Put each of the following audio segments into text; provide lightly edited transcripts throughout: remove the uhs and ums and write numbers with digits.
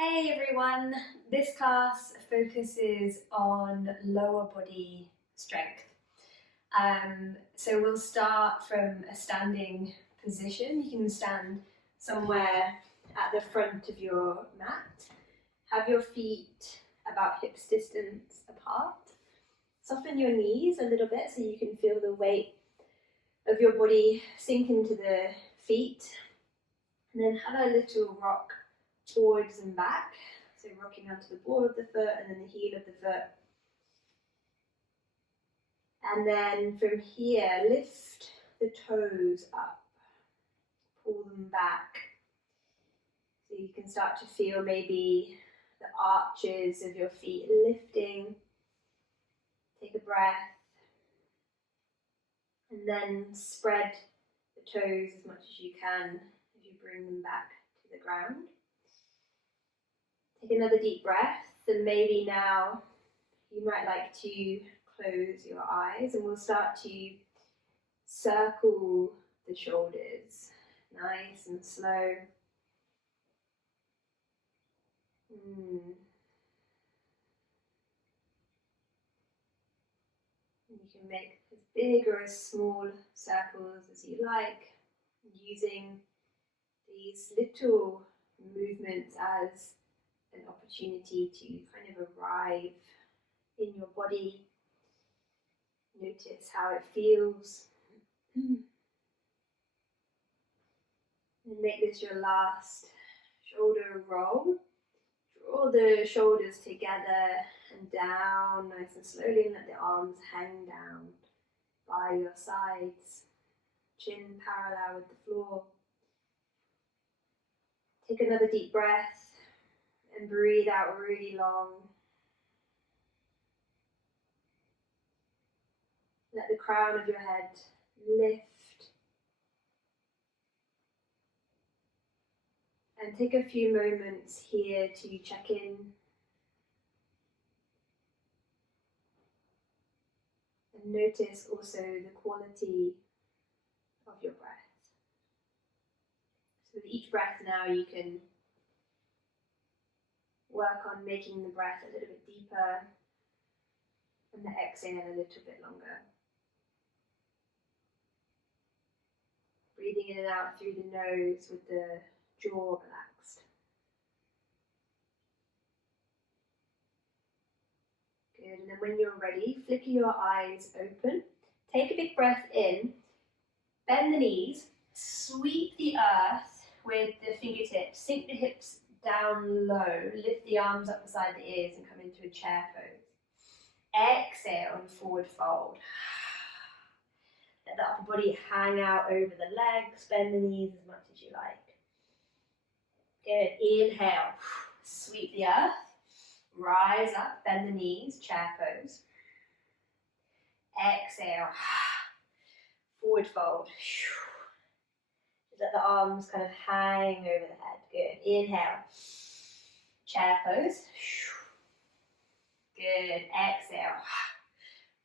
Hey everyone, this class focuses on lower body strength. So we'll start from a standing position. You can stand somewhere at the front of your mat. Have your feet about hips distance apart. Soften your knees a little bit so you can feel the weight of your body sink into the feet. And then have a little rock forwards and back. So rocking onto the ball of the foot and then the heel of the foot. And then from here, lift the toes up, pull them back. So you can start to feel maybe the arches of your feet lifting. Take a breath. And then spread the toes as much as you can as you bring them back to the ground. Take another deep breath, and maybe now you might like to close your eyes and we'll start to circle the shoulders, nice and slow. You can make as big or as small circles as you like, using these little movements as an opportunity to kind of arrive in your body. Notice how it feels. And make this your last shoulder roll. Draw the shoulders together and down nice and slowly, and let the arms hang down by your sides. Chin parallel with the floor. Take another deep breath and breathe out really long. Let the crown of your head lift. And take a few moments here to check in. And notice also the quality of your breath. So with each breath now you can work on making the breath a little bit deeper and the exhale a little bit longer. Breathing in and out through the nose with the jaw relaxed. Good, and then when you're ready, flicker your eyes open. Take a big breath in, bend the knees, sweep the earth with the fingertips, sink the hips down low, lift the arms up beside the ears and come into a chair pose. Exhale and forward fold. Let the upper body hang out over the legs, bend the knees as much as you like. Good, inhale, sweep the earth, rise up, bend the knees, chair pose. Exhale, forward fold. Just let the arms kind of hang over the head. Good, inhale, chair pose. Good, exhale,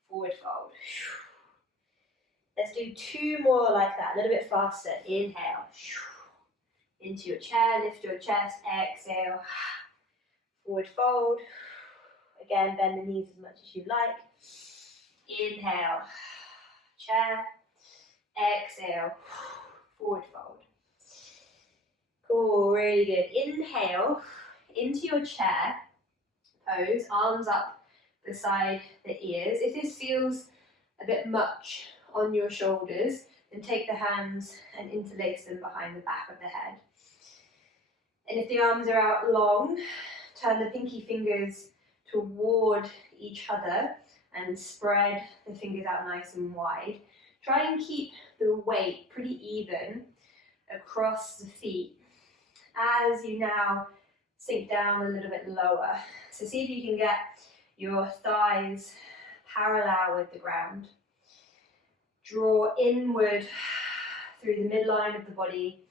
forward fold. Let's do two more like that, a little bit faster. Inhale, into your chair, lift your chest, exhale, forward fold. Again, bend the knees as much as you like. Inhale, chair, exhale, forward fold. Cool, really good. Inhale into your chair pose, arms up beside the ears. If this feels a bit much on your shoulders, then take the hands and interlace them behind the back of the head. And if the arms are out long, turn the pinky fingers toward each other and spread the fingers out nice and wide. Try and keep the weight pretty even across the feet as you now sink down a little bit lower. So see if you can get your thighs parallel with the ground. Draw inward through the midline of the body.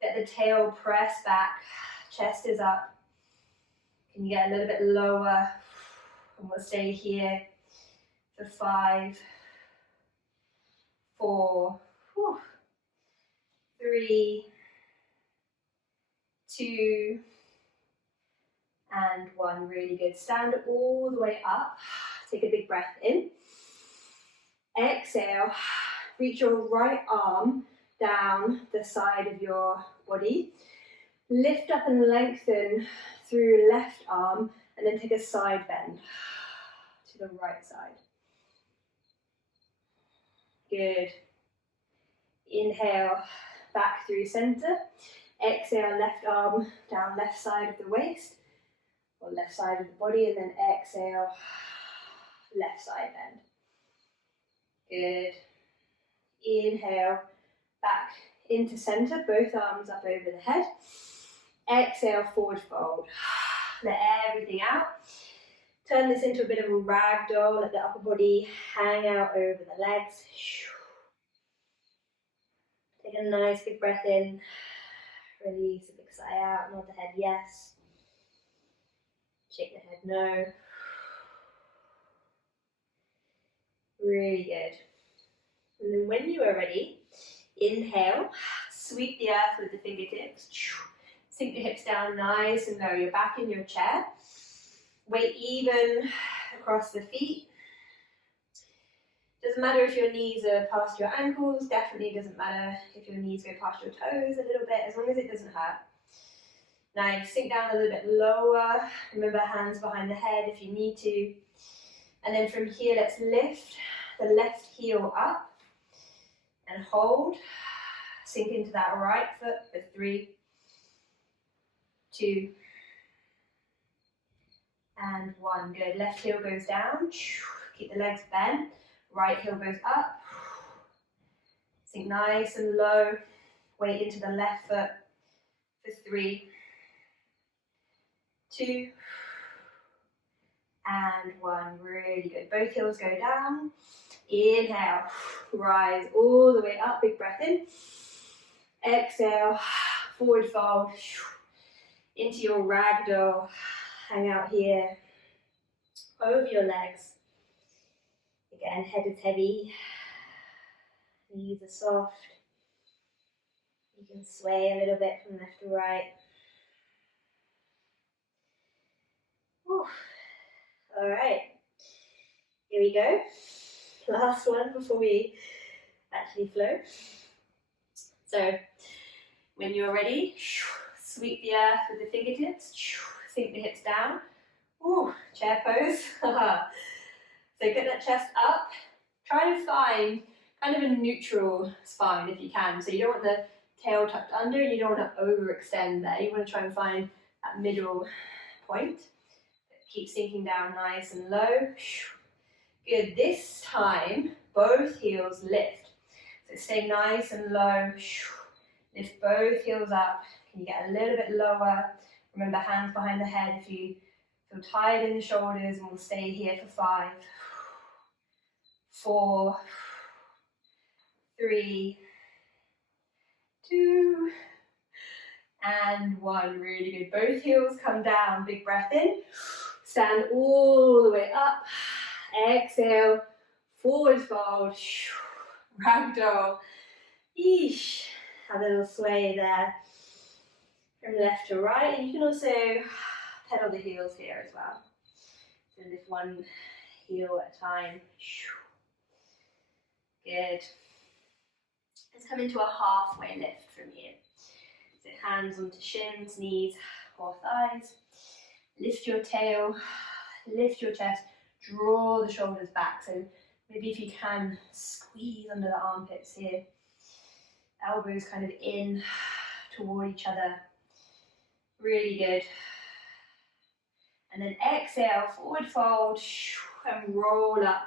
Let the tail press back, chest is up. Can you get a little bit lower? And we'll stay here for 5, 4, 3, 2, and 1. Really good. Stand all the way up. Take a big breath in. Exhale. Reach your right arm down the side of your body. Lift up and lengthen through left arm, and then take a side bend to the right side. Good. Inhale, back through center. Exhale, left arm down left side of the waist, or left side of the body, and then exhale, left side bend. Good. Inhale, back into center, both arms up over the head. Exhale, forward fold. Let everything out. Turn this into a bit of a ragdoll. Let the upper body hang out over the legs. Take a nice big breath in. Release a big sigh out. Nod the head yes. Shake the head no. Really good. And then when you are ready, inhale, sweep the earth with the fingertips. Sink the hips down nice and low. You're back in your chair. Weight even across the feet. Doesn't matter if your knees are past your ankles. Definitely doesn't matter if your knees go past your toes a little bit, as long as it doesn't hurt. Now sink down a little bit lower. Remember, hands behind the head if you need to. And then from here, let's lift the left heel up and hold. Sink into that right foot for 3, 2, and 1. Good. Left heel goes down. Keep the legs bent. Right heel goes up. Sink nice and low. Weight into the left foot for 3, 2, and 1. Really good. Both heels go down. Inhale. Rise all the way up. Big breath in. Exhale. Forward fold. Into your ragdoll. Hang out here. Over your legs. Again, head is heavy. Knees are soft. You can sway a little bit from left to right. Whew. All right. Here we go. Last one before we actually flow. So, when you're ready, sweep the earth with the fingertips. Sink the hips down. Ooh, chair pose. So get that chest up. Try to find kind of a neutral spine if you can. So you don't want the tail tucked under, and you don't want to overextend there. You want to try and find that middle point. Keep sinking down nice and low. Good. This time, both heels lift. So stay nice and low. Lift both heels up. Can you get a little bit lower? Remember, hands behind the head if you feel tired in the shoulders, and we'll stay here for 5, 4, 3, 2, and 1. Really good. Both heels come down. Big breath in. Stand all the way up. Exhale. Forward fold. Ragdoll. Yeesh. Have a little sway there. From left to right. And you can also pedal the heels here as well. So lift one heel at a time. Good. Let's come into a halfway lift from here. So hands onto shins, knees, or thighs. Lift your tail, lift your chest, draw the shoulders back. So maybe if you can, squeeze under the armpits here. Elbows kind of in toward each other. Really good. And then exhale, forward fold, and roll up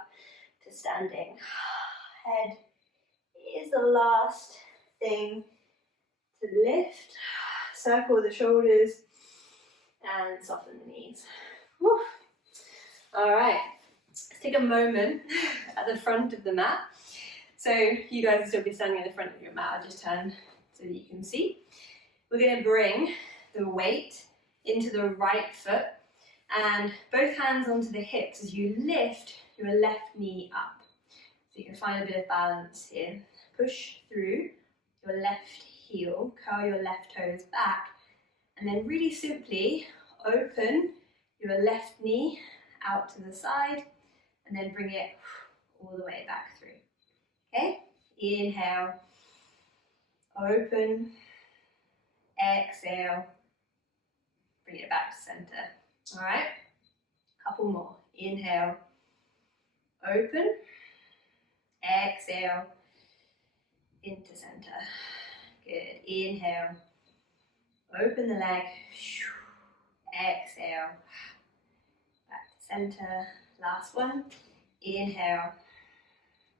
to standing. Head is the last thing to lift. Circle the shoulders and soften the knees. Woo. All right, let's take a moment at the front of the mat. So you guys will still be standing at the front of your mat. I'll just turn so that you can see. We're going to bring the weight into the right foot and both hands onto the hips as you lift your left knee up. So you can find a bit of balance here. Push through your left heel, curl your left toes back, and then really simply open your left knee out to the side, and then bring it all the way back through. Okay, inhale, open, exhale, bring it back to center. All right, couple more. Inhale, open, exhale, into center. Good. Inhale, open the leg, exhale, back to center. Last one. Inhale,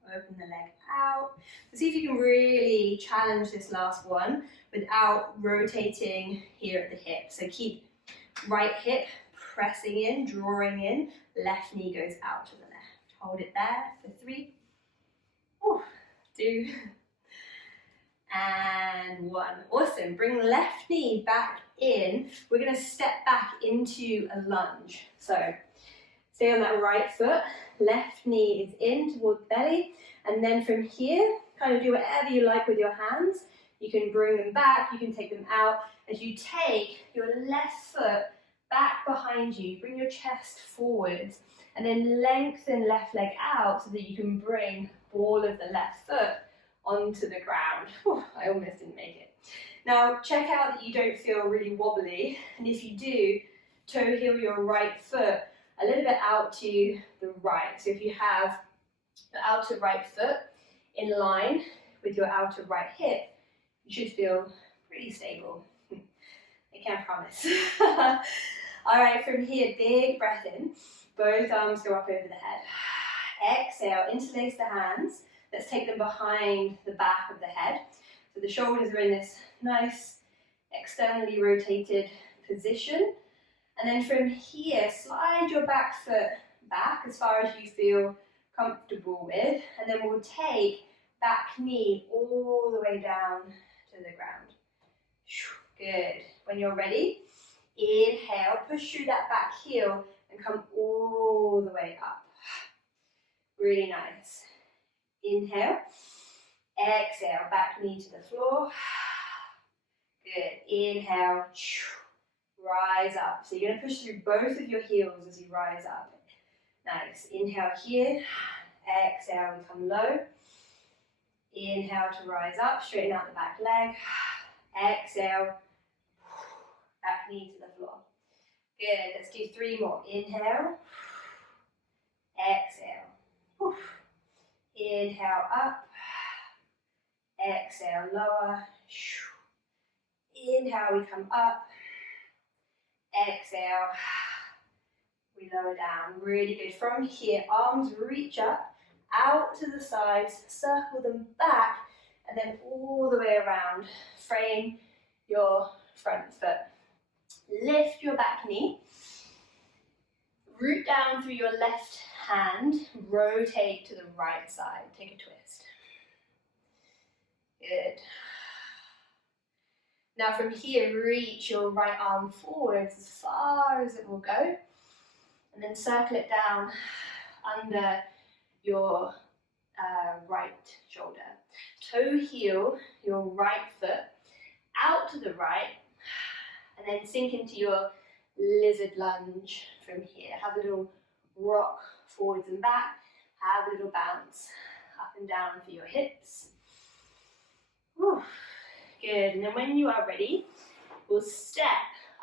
open the leg out. So see if you can really challenge this last one without rotating here at the hip. So keep right hip pressing in, drawing in, left knee goes out to the left. Hold it there for 3, 2, and 1. Awesome. Bring left knee back in. We're going to step back into a lunge. So stay on that right foot. Left knee is in towards the belly. And then from here, kind of do whatever you like with your hands. You can bring them back. You can take them out. As you take your left foot back behind you, bring your chest forwards. And then lengthen left leg out so that you can bring all of the left foot onto the ground. I almost didn't make it. Now check out that you don't feel really wobbly, and if you do, toe heel your right foot a little bit out to the right. So if you have the outer right foot in line with your outer right hip, you should feel pretty stable. I can't promise. All right, from here, big breath in. Both arms go up over the head. Exhale, interlace the hands. Let's take them behind the back of the head. So the shoulders are in this nice externally rotated position. And then from here, slide your back foot back as far as you feel comfortable with. And then we'll take back knee all the way down to the ground. Good. When you're ready, inhale, push through that back heel and come all the way up. Really nice. Inhale, exhale, back knee to the floor. Good. Inhale, rise up. So you're going to push through both of your heels as you rise up. Nice. Inhale here, exhale, we come low. Inhale to rise up, straighten out the back leg. Exhale, back knee to the floor. Good. Let's do 3 more. Inhale, exhale. Inhale up, exhale lower. Inhale, we come up. Exhale, we lower down. Really good. From here, arms reach up, out to the sides, circle them back, and then all the way around. Frame your front foot. Lift your back knee. Root down through your left hand. Rotate to the right side. Take a twist. Good. Now from here, reach your right arm forwards as far as it will go. And then circle it down under your right shoulder. Toe heel your right foot out to the right. And then sink into your lizard lunge from here. Have a little rock forwards and back. Have a little bounce up and down for your hips. Whew. Good. And then when you are ready, we'll step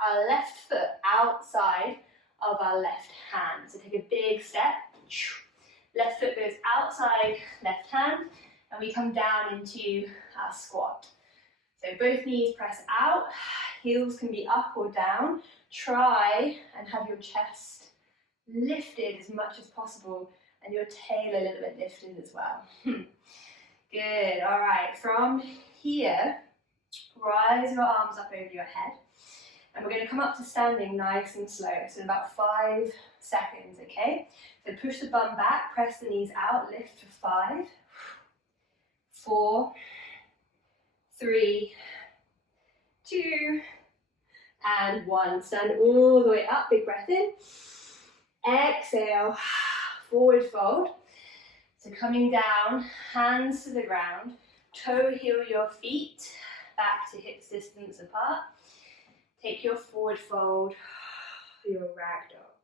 our left foot outside of our left hand. So take a big step. Left foot goes outside left hand, and we come down into our squat. So both knees press out. Heels can be up or down. Try and have your chest lifted as much as possible and your tail a little bit lifted as well. Good. All right. From here, rise your arms up over your head. And we're going to come up to standing nice and slow. So in about 5 seconds, okay? So push the bum back, press the knees out, lift for 5, 4, 3, 2, and 1. Stand all the way up, big breath in. Exhale, forward fold. So coming down, hands to the ground, toe heel your feet back to hips distance apart. Take your forward fold, your ragdoll.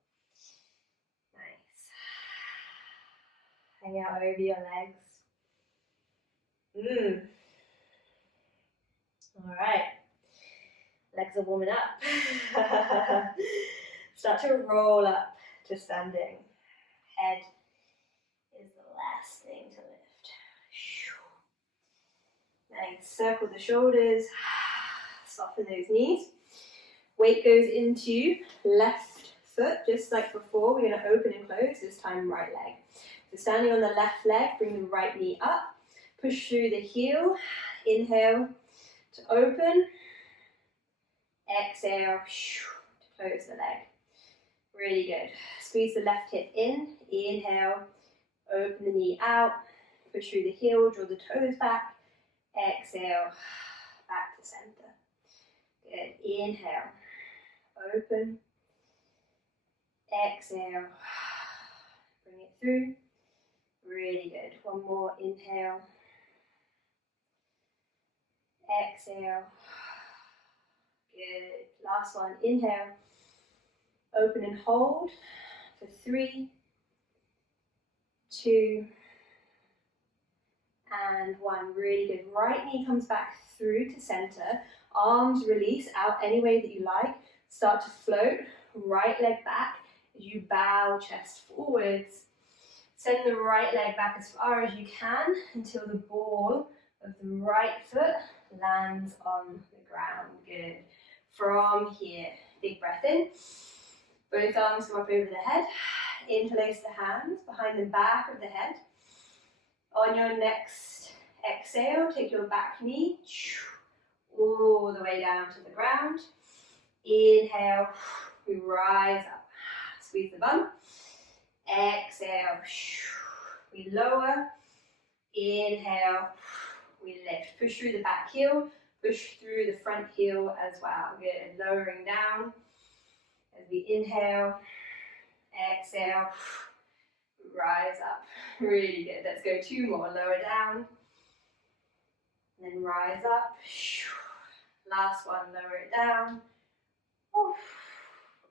Hang out over your legs. All right. Legs are warming up. Start to roll up to standing. Head is the last thing to lift. Nice. Circle the shoulders. Soften those knees. Weight goes into left foot, just like before. We're going to open and close, this time right leg. So standing on the left leg, bring the right knee up. Push through the heel. Inhale to open. Exhale to close the leg. Really good. Squeeze the left hip in. Inhale. Open the knee out. Push through the heel. Draw the toes back. Exhale. Back to center. Good. Inhale. Open. Exhale. Bring it through. Really good. One more. Inhale. Exhale. Good. Last one. Inhale. Open and hold for 3, 2, and 1. Really good. Right knee comes back through to center. Arms release out any way that you like. Start to float. Right leg back as you bow chest forwards. Send the right leg back as far as you can until the ball of the right foot lands on the ground. Good. From here, big breath in. Both arms come up over the head. Interlace the hands behind the back of the head. On your next exhale, take your back knee all the way down to the ground. Inhale, we rise up. Squeeze the bum. Exhale, we lower. Inhale, we lift. Push through the back heel. Push through the front heel as well. Good. Lowering down as we inhale. Exhale, rise up. Really good. Let's go 2 more. Lower down. Then rise up. Last one, lower it down.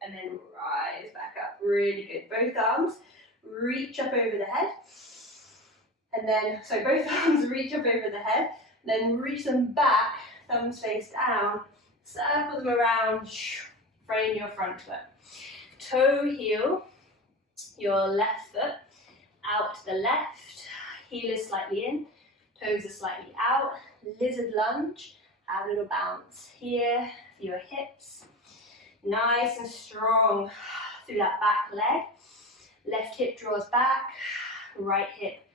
And then rise back up. Really good. Both arms reach up over the head. And then, so both arms reach up over the head. Then reach them back, thumbs face down. Circle them around. Frame your front foot. Toe heel your left foot out to the left. Heel is slightly in. Toes are slightly out. Lizard lunge. Have a little bounce here for your hips. Nice and strong through that back leg. Left hip draws back. Right hip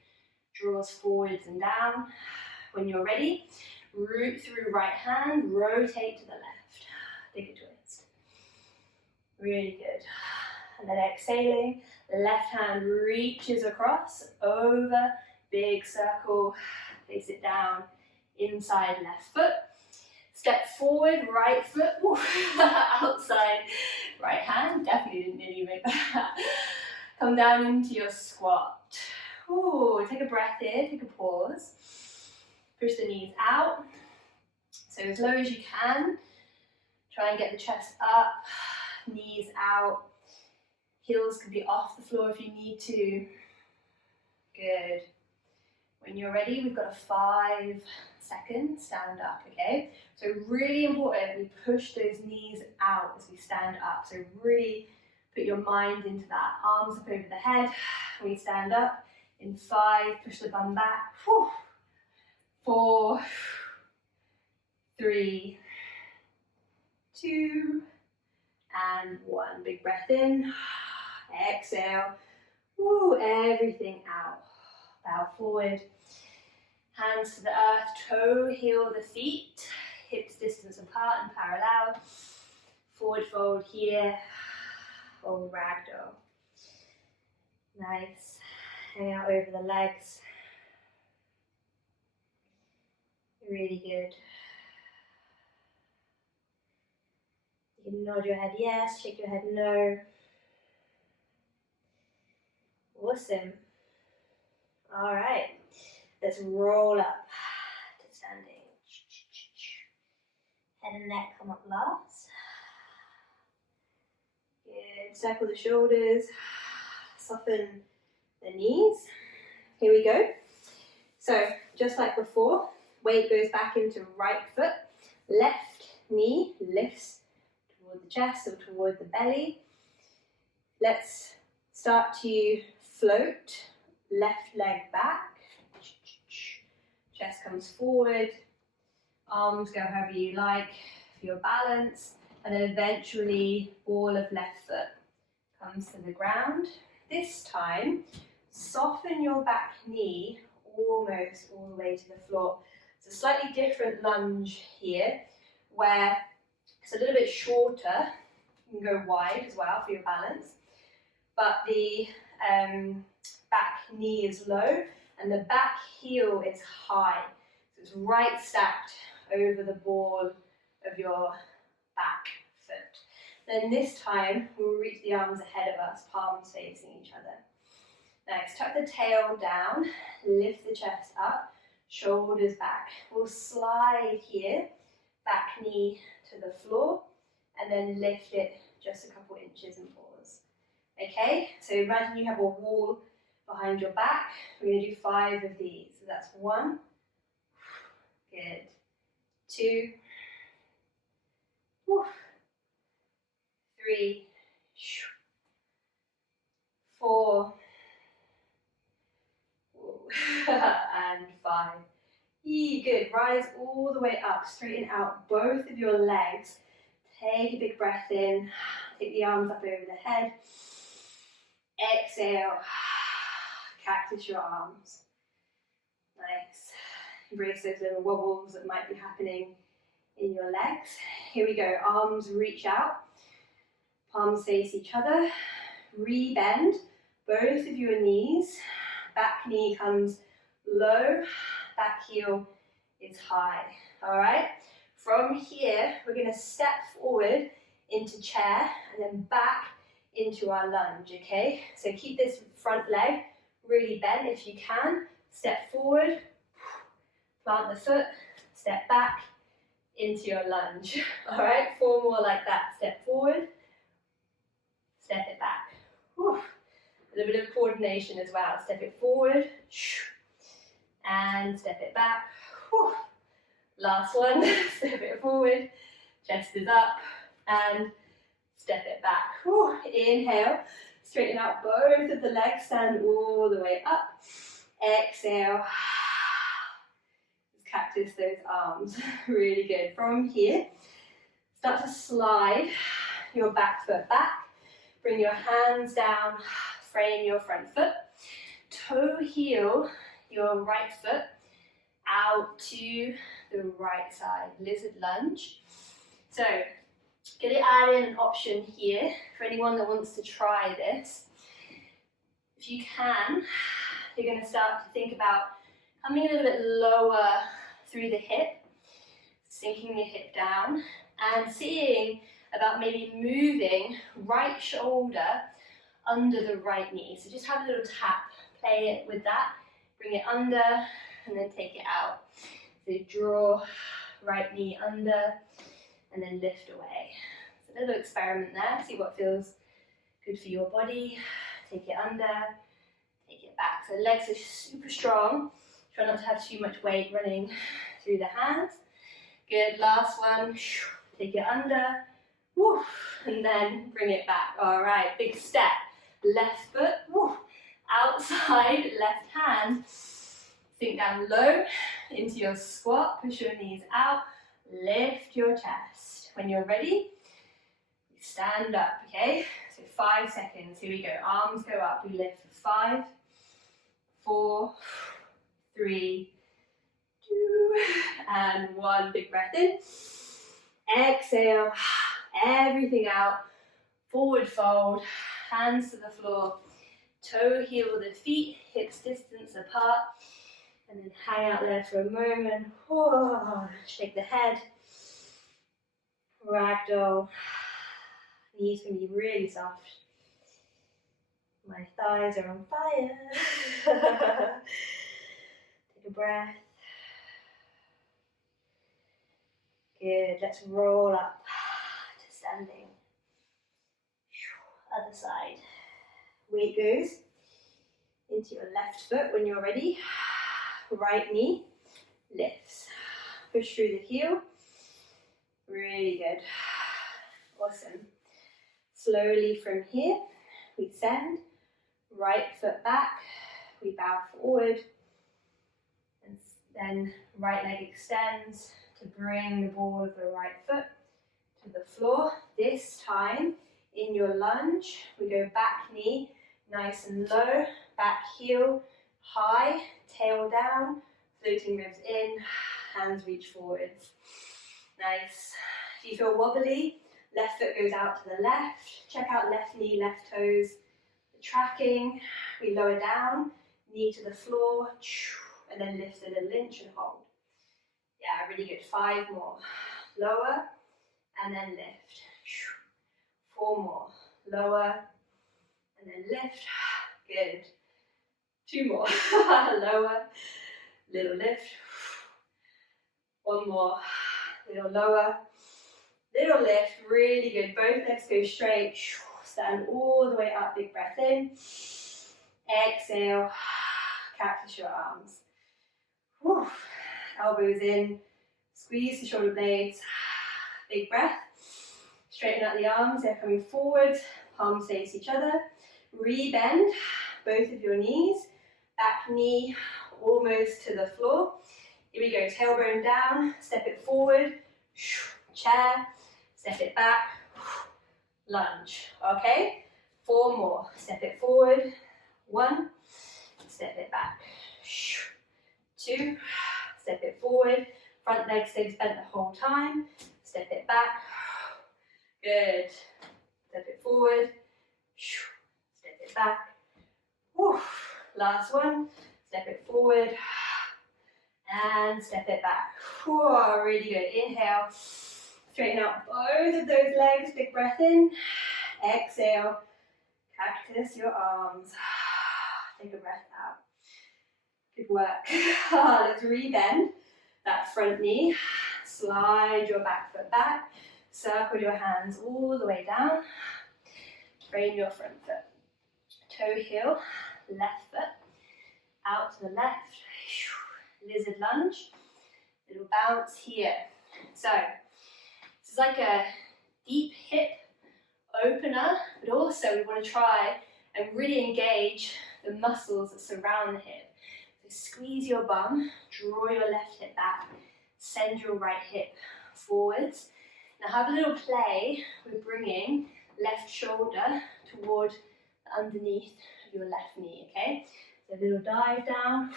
draws forwards and down. When you're ready, root through right hand. Rotate to the left. Take a twist. Really good. And then exhaling, the left hand reaches across, over, big circle, face it down, inside left foot. Step forward, right foot, outside right hand. Definitely didn't nearly make that. Come down into your squat. Ooh, take a breath here, take a pause. Push the knees out. So as low as you can. Try and get the chest up, knees out. Heels can be off the floor if you need to. Good. When you're ready, we've got a 5-second stand up, okay? So really important, we push those knees out as we stand up. So really put your mind into that. Arms up over the head. We stand up. In 5, push the bum back. 4, 3, 2, and 1. Big breath in. Exhale. Woo, everything out. Bow forward. Hands to the earth. Toe, heel the feet. Hips distance apart and parallel. Forward fold here. Or ragdoll. Nice. Hang out over the legs. Really good. You can nod your head yes, shake your head no. Awesome. All right, let's roll up to standing. Head and neck come up last. Good. Circle the shoulders. Soften the knees. Here we go. So just like before, weight goes back into right foot, left knee lifts toward the chest or toward the belly. Let's start to float, left leg back, chest comes forward, arms go however you like for your balance, and then eventually ball of left foot comes to the ground. This time, soften your back knee almost all the way to the floor. It's a slightly different lunge here, where it's a little bit shorter. You can go wide as well for your balance, but the back knee is low and the back heel is high. So it's right stacked over the ball of your back foot. Then this time, we'll reach the arms ahead of us, palms facing each other. Next, tuck the tail down, lift the chest up, shoulders back. We'll slide here, back knee to the floor, and then lift it just a couple inches and pause. Okay, so imagine you have a wall behind your back. We're going to do 5 of these. So that's 1, good, 2, 3, 4, and 5. Good. Rise all the way up. Straighten out both of your legs. Take a big breath in. Take the arms up over the head. Exhale. Cactus your arms. Nice. Embrace those little wobbles that might be happening in your legs. Here we go. Arms reach out. Palms face each other. Rebend both of your knees. Back knee comes low. Back heel is high. All right. From here, we're going to step forward into chair and then back into our lunge. Okay. So keep this front leg really bent if you can. Step forward. Plant the foot. Step back into your lunge. All right. 4 more like that. Step forward. Step it back. Whew. A little bit of coordination as well. Step it forward and step it back. Whew. Last one. Step it forward. Chest is up and step it back. Whew. Inhale. Straighten out both of the legs. Stand all the way up. Exhale. Cactus those arms. Really good. From here, start to slide your back foot back. Bring your hands down, frame your front foot. Toe heel your right foot out to the right side. Lizard lunge. So, going to add in an option here for anyone that wants to try this. If you can, you're going to start to think about coming a little bit lower through the hip, sinking the hip down, and seeing about maybe moving right shoulder under the right knee. So just have a little tap, play it with that, bring it under, and then take it out. So draw right knee under, and then lift away. So a little experiment there, see what feels good for your body. Take it under, take it back. So legs are super strong. Try not to have too much weight running through the hands. Good, last one. Take it under, woof, and then bring it back. All right, big step. Left foot, woof, outside, left hand. Sink down low into your squat. Push your knees out. Lift your chest. When you're ready, stand up, okay? So 5 seconds. Here we go. Arms go up. We lift for 5, 4, 3, 2, and 1. Big breath in. Exhale. Everything out. Forward fold. Hands to the floor. Toe heel the feet. Hips distance apart. And then hang out there for a moment. Whoa. Shake the head. Ragdoll. Knees can be really soft. My thighs are on fire. Take a breath. Good. Let's roll up to standing. Other side. Weight goes into your left foot when you're ready. Right knee lifts. Push through the heel. Really good. Awesome. Slowly from here, we send. Right foot back. We bow forward. And then right leg extends to bring the ball of the right foot to the floor. This time, in your lunge, we go back knee, nice and low, back heel, high, tail down, floating ribs in, hands reach forwards. Nice. If you feel wobbly, left foot goes out to the left. Check out left knee, left toes. The tracking, we lower down, knee to the floor, and then lift a little inch and hold. Yeah, really good. 5 more. Lower, and then lift. 4 more. Lower, and then lift. Good. 2 more. Lower, little lift. 1 more. Little lower, little lift. Really good. Both legs go straight. Stand all the way up. Big breath in. Exhale. Cactus your arms. Whew. Elbows in. Squeeze the shoulder blades. Big breath. Straighten out the arms. They're coming forward. Palms face each other. Rebend both of your knees. Back knee almost to the floor. Here we go. Tailbone down. Step it forward. Chair. Step it back. Lunge. Okay? 4 more. Step it forward. 1. Step it back. 2. Step it forward. Front leg stays bent the whole time. Step it back. Good. Step it forward. Step it back. Whew. Last one. Step it forward. And step it back. Whew. Really good. Inhale. Straighten out both of those legs. Big breath in. Exhale. Cactus your arms. Take a breath out. Good work. Let's rebend that front knee. Slide your back foot back. Circle your hands all the way down. Frame your front foot. Toe heel, left foot. Out to the left. Lizard lunge. Little bounce here. So, this is like a deep hip opener, but also we want to try and really engage the muscles that surround the hip. So squeeze your bum, draw your left hip back, send your right hip forwards. Now have a little play with bringing left shoulder toward the underneath of your left knee, okay? So a little dive down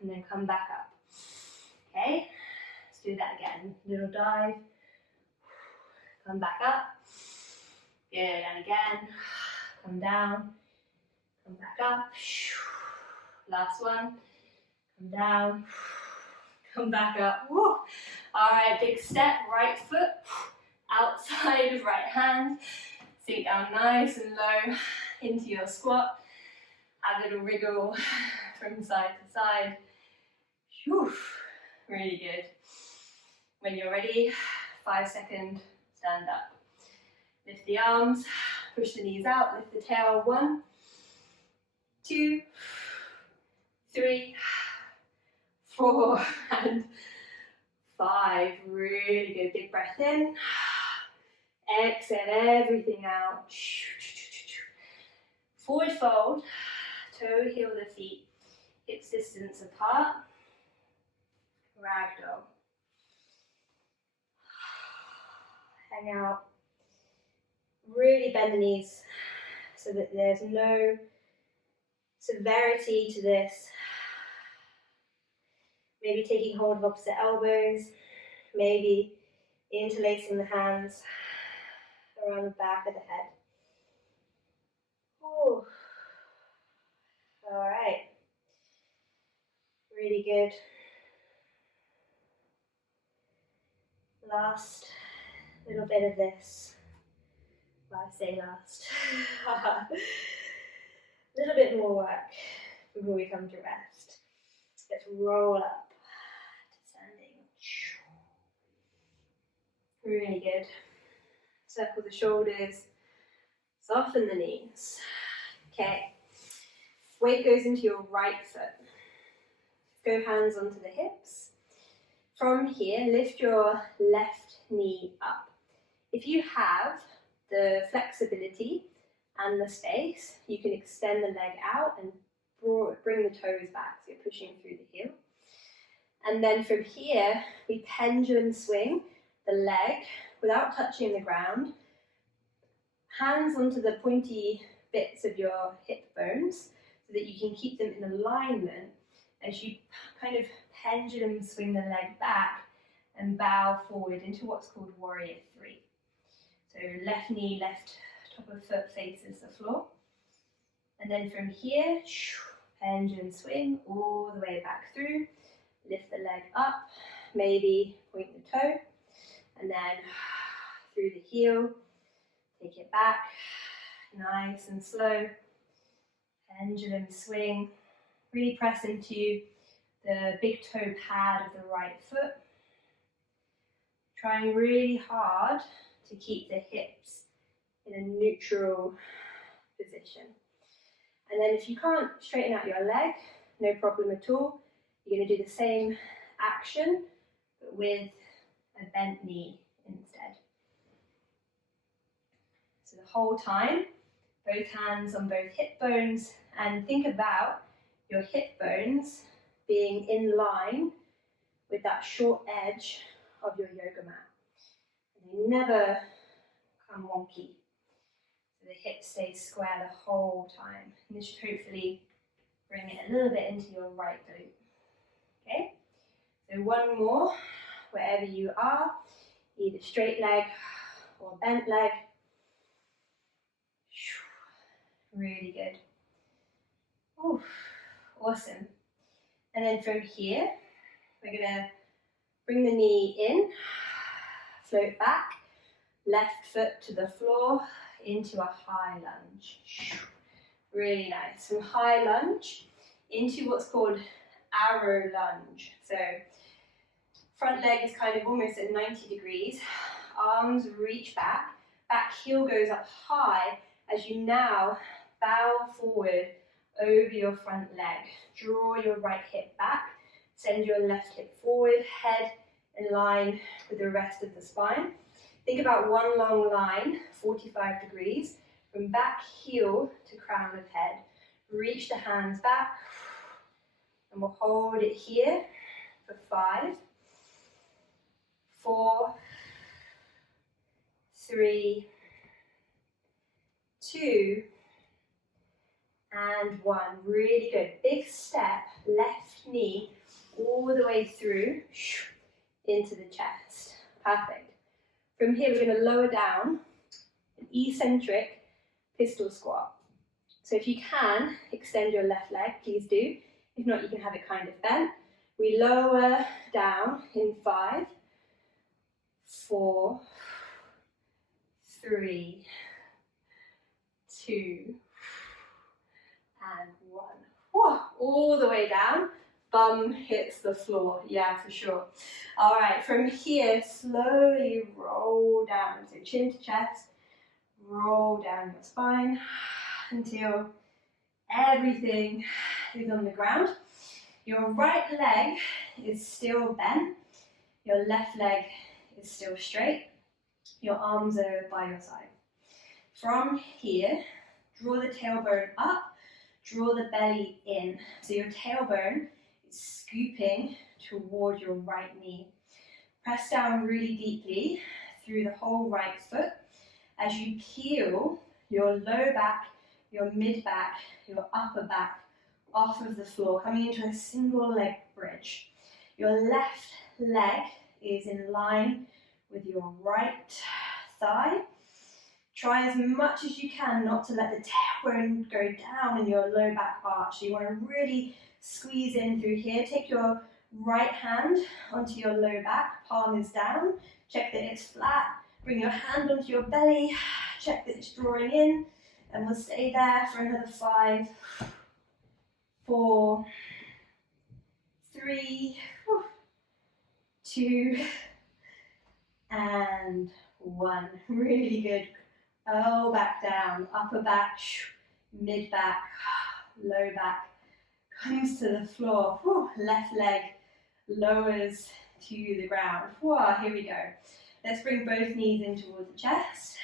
and then come back up. Okay, let's do that again. Little dive, come back up. Good, and again, come down, come back up. Last one, come down, come back up. Woo. All right, big step, right foot, outside of right hand. Sink down nice and low into your squat. Have a little wriggle from side to side. Whew. Really good. When you're ready, 5-second stand up. Lift the arms, push the knees out, lift the tail. 1, 2, 3, 4, and 5. Really good. Big breath in. Exhale everything out. Forward fold, toe heel the feet, hips distance apart. Ragdoll. Hang out. Really bend the knees so that there's no severity to this. Maybe taking hold of opposite elbows, maybe interlacing the hands around the back of the head. Ooh. All right. Really good. Last little bit of this. Well, I say last. A little bit more work before we come to rest. Let's roll up to standing. Really good. Circle the shoulders, soften the knees. Okay. Weight goes into your right foot. Go hands onto the hips. From here, lift your left knee up. If you have the flexibility and the space, you can extend the leg out and bring the toes back, so you're pushing through the heel. And then from here, we pendulum swing the leg without touching the ground, hands onto the pointy bits of your hip bones so that you can keep them in alignment as you kind of pendulum swing the leg back and bow forward into what's called Warrior 3. So left knee, left top of foot faces the floor. And then from here, pendulum swing all the way back through. Lift the leg up, maybe point the toe, and then through the heel, take it back, nice and slow. Pendulum swing, really press into the big toe pad of the right foot. Trying really hard to keep the hips in a neutral position. And then if you can't straighten out your leg, no problem at all. You're going to do the same action, but with a bent knee instead. So the whole time, both hands on both hip bones, and think about your hip bones being in line with that short edge of your yoga mat. And they never come wonky. So the hips stay square the whole time. And this should hopefully bring it a little bit into your right glute. Okay, so one more, wherever you are, either straight leg or bent leg. Really good. Ooh, awesome. And then from here, we're going to bring the knee in, float back, left foot to the floor into a high lunge. Really nice. From high lunge into what's called arrow lunge. So front leg is kind of almost at 90 degrees. Arms reach back, back heel goes up high as you now bow forward over your front leg. Draw your right hip back, send your left hip forward, head in line with the rest of the spine. Think about one long line, 45 degrees, from back heel to crown of head. Reach the hands back, and we'll hold it here for 5, 4, 3, 2, and 1. Really good. Big step, left knee all the way through into the chest. Perfect. From here, we're going to lower down an eccentric pistol squat. So if you can, extend your left leg, please do. If not, you can have it kind of bent. We lower down in 5, 4, 3, 2, and 1. Whoa, all the way down. Bum hits the floor. Yeah, for sure. All right, from here, slowly roll down. So chin to chest, roll down your spine until everything is on the ground. Your right leg is still bent. Your left leg is still straight. Your arms are by your side. From here, draw the tailbone up, draw the belly in. So your tailbone is scooping toward your right knee. Press down really deeply through the whole right foot as you peel your low back, your mid back, your upper back off of the floor, coming into a single leg bridge. Your left leg is in line with your right thigh. Try as much as you can not to let the tailbone go down in your low back arch. So you want to really squeeze in through here. Take your right hand onto your low back, palm is down. Check that it's flat. Bring your hand onto your belly. Check that it's drawing in. And we'll stay there for another 5, 4, 3, 2, and 1. Really good. Oh, back down, upper back, mid back, low back comes to the floor. Whew. Left leg lowers to the ground. Whoa, here we go. Let's bring both knees in towards the chest.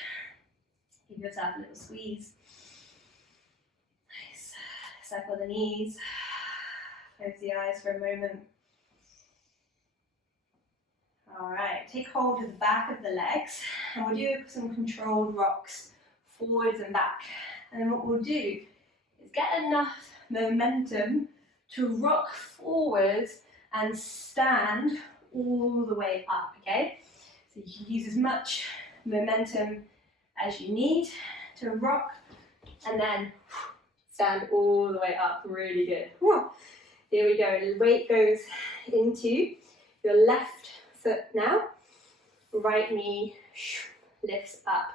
Give yourself a little squeeze. Nice. Circle the knees. Close the eyes for a moment. All right, take hold of the back of the legs and we'll do some controlled rocks forwards and back. And then what we'll do is get enough momentum to rock forwards and stand all the way up, okay? So you can use as much momentum as you need to rock and then stand all the way up, really good. Whoa. Here we go, the weight goes into your left foot now, right knee lifts up.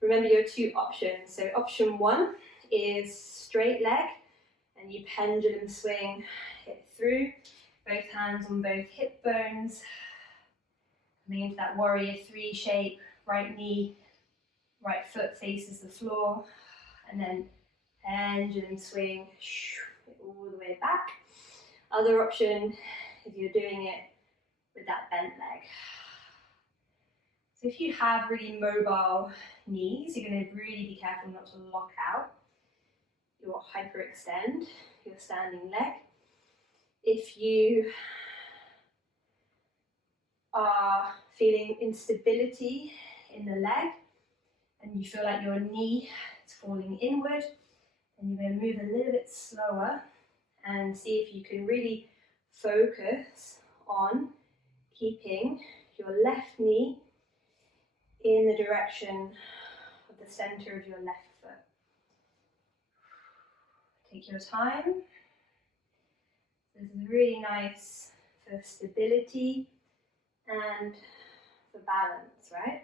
Remember your two options. So option one is straight leg and you pendulum swing it through, both hands on both hip bones, coming into that warrior three shape, right knee, right foot faces the floor, and then pendulum swing it all the way back. Other option is you're doing it with that bent leg. So if you have really mobile knees, you're going to really be careful not to lock out. You'll hyperextend your standing leg. If you are feeling instability in the leg and you feel like your knee is falling inward, then you're going to move a little bit slower and see if you can really focus on keeping your left knee in the direction of the center of your left foot. Take your time. This is really nice for stability and for balance, right?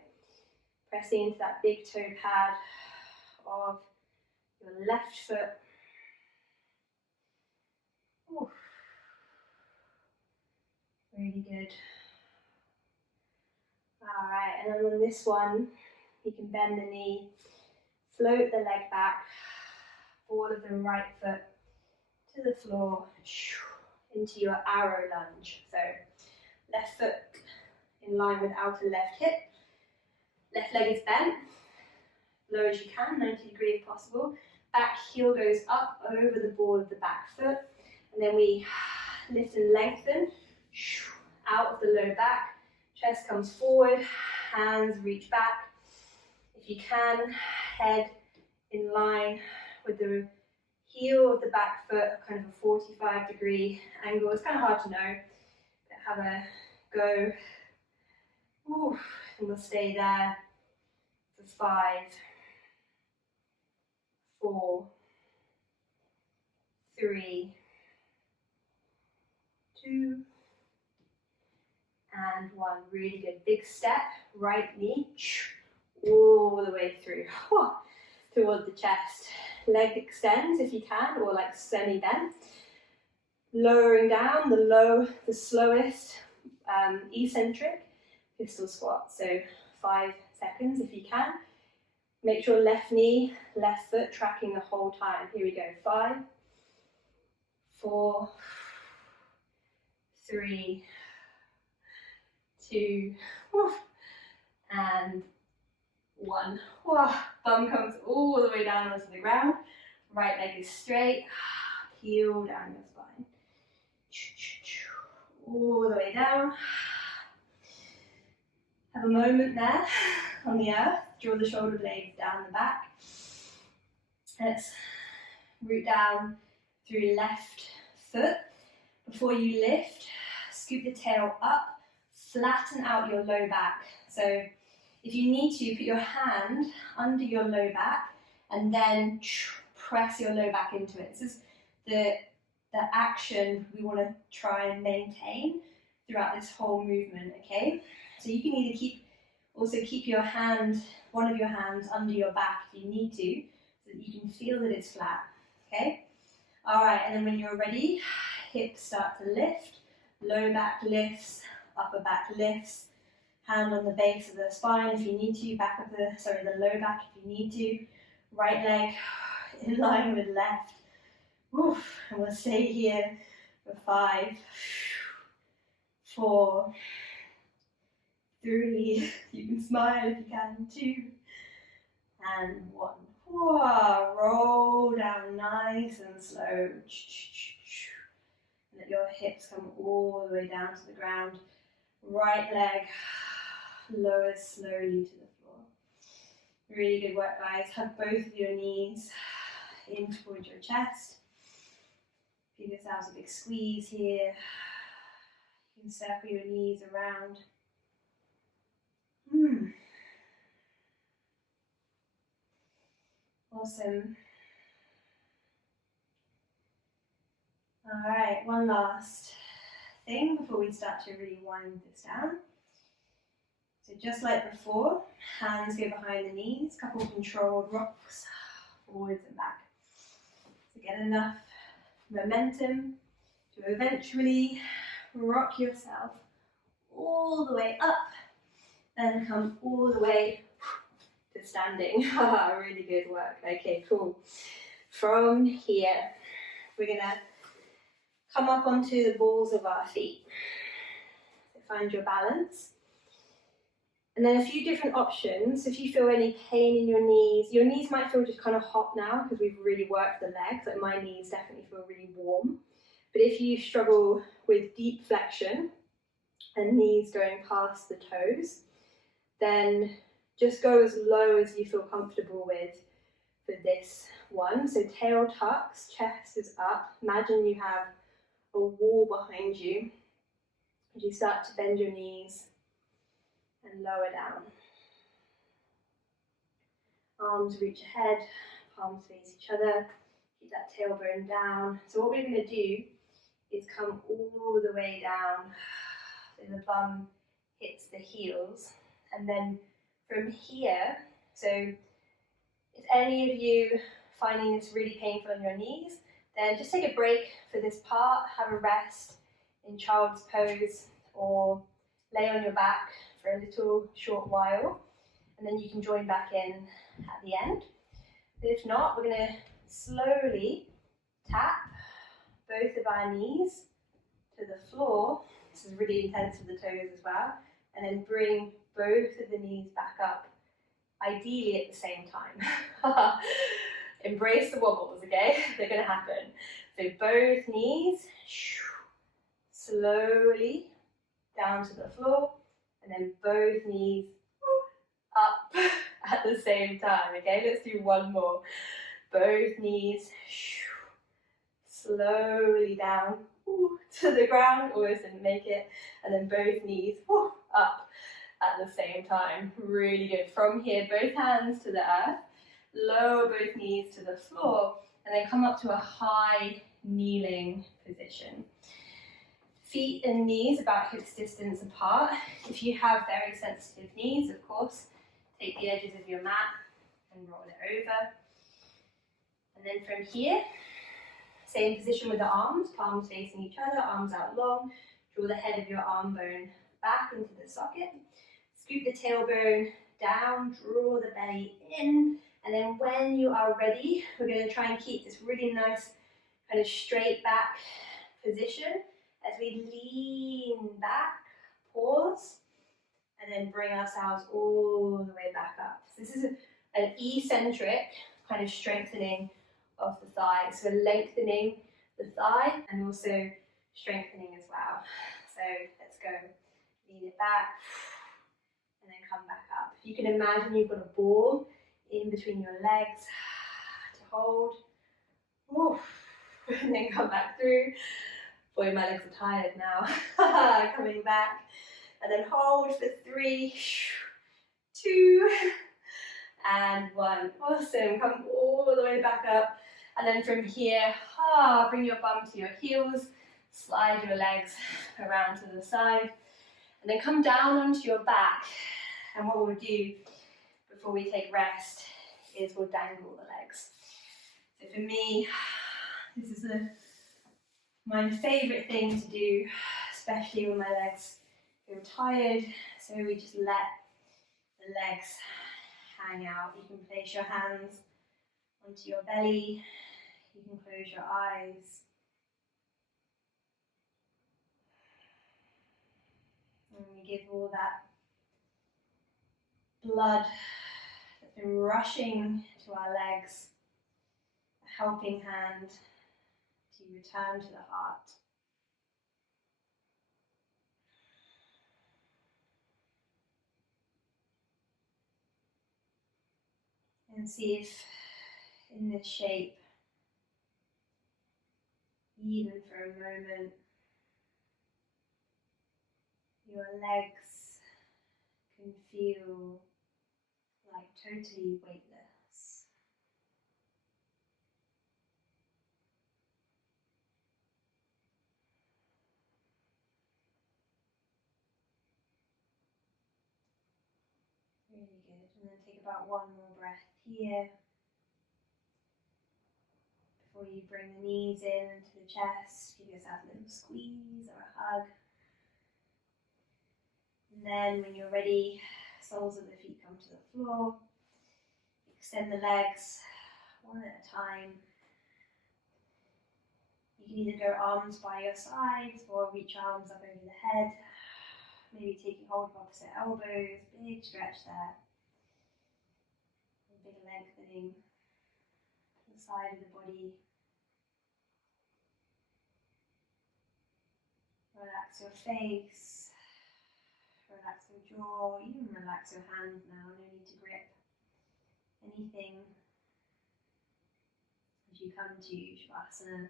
Pressing into that big toe pad of your left foot. Oof. Really good. All right, and then on this one, you can bend the knee, float the leg back, ball of the right foot to the floor, into your arrow lunge. So left foot in line with outer left hip, left leg is bent, low as you can, 90 degrees if possible. Back heel goes up over the ball of the back foot, and then we lift and lengthen out of the low back. Chest comes forward, hands reach back. If you can, head in line with the heel of the back foot, kind of a 45-degree angle. It's kind of hard to know, but have a go. Ooh, and we'll stay there for 5, 4, 3, 2, and 1. Really good. Big step, right knee, all the way through, towards the chest. Leg extends if you can, or like semi-bent. Lowering down, the slowest eccentric pistol squat. So 5 seconds if you can. Make sure left knee, left foot tracking the whole time. Here we go. 5, 4, 3, 2, and 1. Bum comes all the way down onto the ground. Right leg is straight. Heel down your spine. All the way down. Have a moment there on the earth. Draw the shoulder blades down the back. Let's root down through left foot. Before you lift, scoop the tail up. Flatten out your low back. So if you need to, put your hand under your low back and then press your low back into it. This is the action we want to try and maintain throughout this whole movement, okay? So you can either keep your hand, one of your hands under your back if you need to, so that you can feel that it's flat, okay? All right, and then when you're ready, hips start to lift, low back lifts, upper back lifts, hand on the base of the spine if you need to, the low back if you need to, right leg in line with left, Oof. And we'll stay here for 5, 4, 3, you can smile if you can, 2, and 1. Whoa, roll down nice and slow. Let your hips come all the way down to the ground. Right leg lowers slowly to the floor. Really good work, guys. Hug both of your knees in towards your chest. Give yourselves a big squeeze here. You can circle your knees around. Awesome. All right, one last thing before we start to really wind this down. So just like before, hands go behind the knees, couple controlled rocks, forwards and back. So get enough momentum to eventually rock yourself all the way up and come all the way to standing. Really good work. Okay, cool. From here, we're gonna come up onto the balls of our feet. So find your balance. And then a few different options. If you feel any pain in your knees might feel just kind of hot now because we've really worked the legs. Like my knees definitely feel really warm. But if you struggle with deep flexion and knees going past the toes, then just go as low as you feel comfortable with for this one. So tail tucks, chest is up. Imagine you have a wall behind you as you start to bend your knees and lower down. Arms reach ahead, palms face each other, keep that tailbone down. So what we're going to do is come all the way down so the bum hits the heels. And then from here, so if any of you finding this really painful on your knees, then just take a break for this part, have a rest in child's pose or lay on your back for a little short while, and then you can join back in at the end. But if not, we're going to slowly tap both of our knees to the floor. This is really intense with the toes as well. And then bring both of the knees back up, ideally at the same time. Embrace the wobbles, okay? They're going to happen. So both knees, slowly down to the floor, and then both knees up at the same time, okay? Let's do one more. Both knees, slowly down to the ground, almost didn't make it, and then both knees up at the same time. Really good. From here, both hands to the earth, lower both knees to the floor, and then come up to a high kneeling position. Feet and knees about hips distance apart. If you have very sensitive knees, of course, take the edges of your mat and roll it over. And then from here, same position with the arms, palms facing each other, arms out long. Draw the head of your arm bone back into the socket. Scoop the tailbone down, draw the belly in. And then when you are ready, we're going to try and keep this really nice kind of straight back position as we lean back, pause, and then bring ourselves all the way back up. So this is an eccentric kind of strengthening of the thigh. So we're lengthening the thigh and also strengthening as well. So let's go. Lean it back and then come back up. You can imagine you've got a ball in between your legs to hold. And then come back through. Boy, my legs are tired now. Coming back. And then hold for 3, 2, and 1. Awesome. Come all the way back up. And then from here, bring your bum to your heels. Slide your legs around to the side. And then come down onto your back. And what we'll do before we take rest is we'll dangle the legs. So for me, this is my favourite thing to do, especially when my legs feel tired. So we just let the legs hang out. You can place your hands onto your belly, you can close your eyes. And we give all that blood that's been rushing to our legs a helping hand to return to the heart. And see if in this shape, even for a moment, your legs can feel like totally weightless. Really good. And then take about one more breath here before you bring the knees in to the chest. Give yourself a little squeeze or a hug. And then when you're ready, soles of the feet come to the floor. Extend the legs one at a time. You can either go arms by your sides or reach arms up over the head. Maybe taking hold of opposite elbows, big stretch there. Big lengthening to the side of the body. Relax your face, relax your jaw, even relax your hands now, no need to grip anything as you come to Shavasana.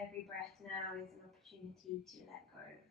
Every breath now is an opportunity to let go.